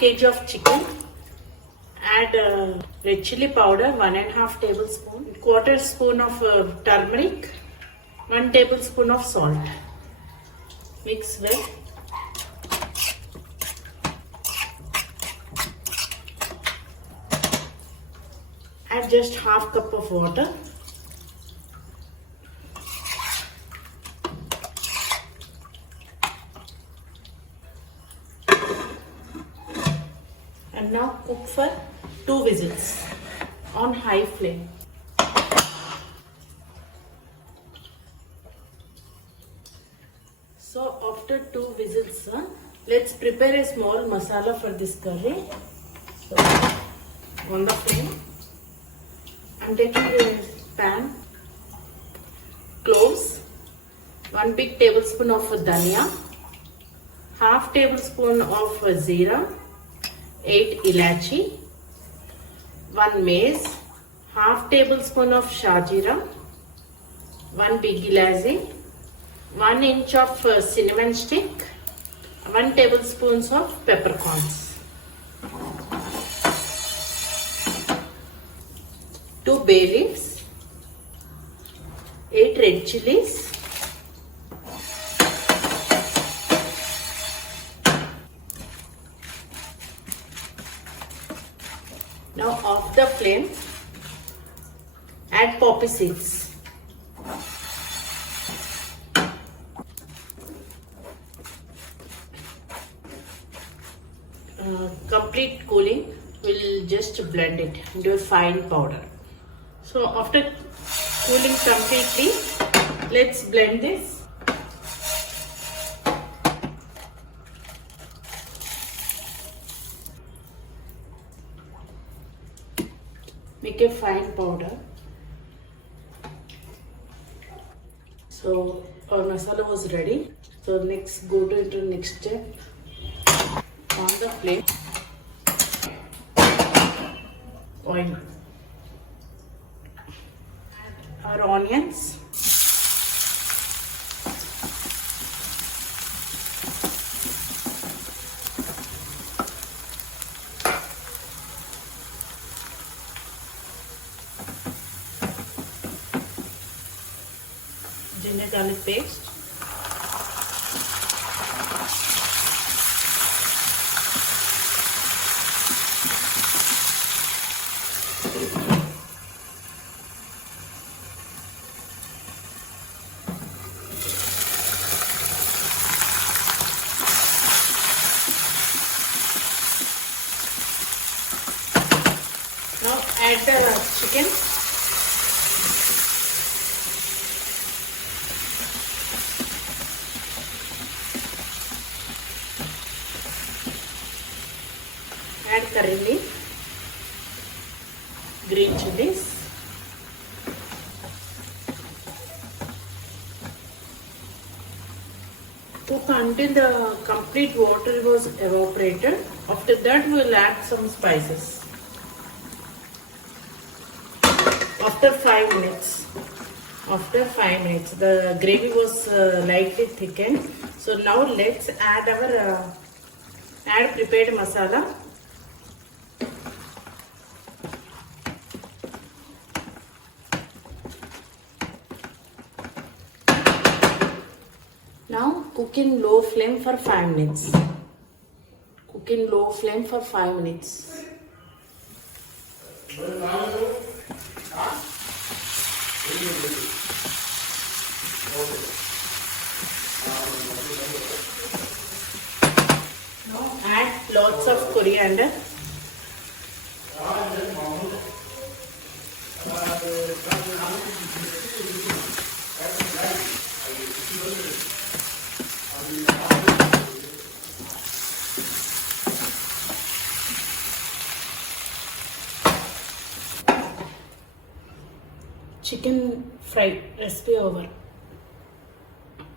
kg of chicken. Add red chili powder 1.5 tablespoon, quarter spoon of turmeric, 1 tablespoon of salt. Mix well. Add just half cup of water. And now cook for 2 whistles on high flame. So after 2 whistles, let's prepare a small masala for this curry. So on the flame, I'm taking a pan, cloves, 1 big tablespoon of dhania, half tablespoon of zeera, 8 ilachi, 1 mace, half tablespoon of shajira, 1 big ilachi, 1 inch of cinnamon stick, 1 tablespoon of peppercorns, 2 bay leaves, 8 red chilies, now off the flame, add poppy seeds. Complete cooling, we'll just blend it into a fine powder. So after cooling completely, let's blend this. Make a fine powder. So our masala was ready. So next, go to into next step. On the flame, oil, our onions, ginger garlic paste, now add the chicken. Add curry leaf, green chilies, cook until the complete water was evaporated. After that, we will add some spices. After 5 minutes, the gravy was lightly thickened. So now let's add our prepared masala. Now cook in low flame for 5 minutes. Cook in low flame for 5 minutes. Now add lots of coriander. Chicken fry recipe over.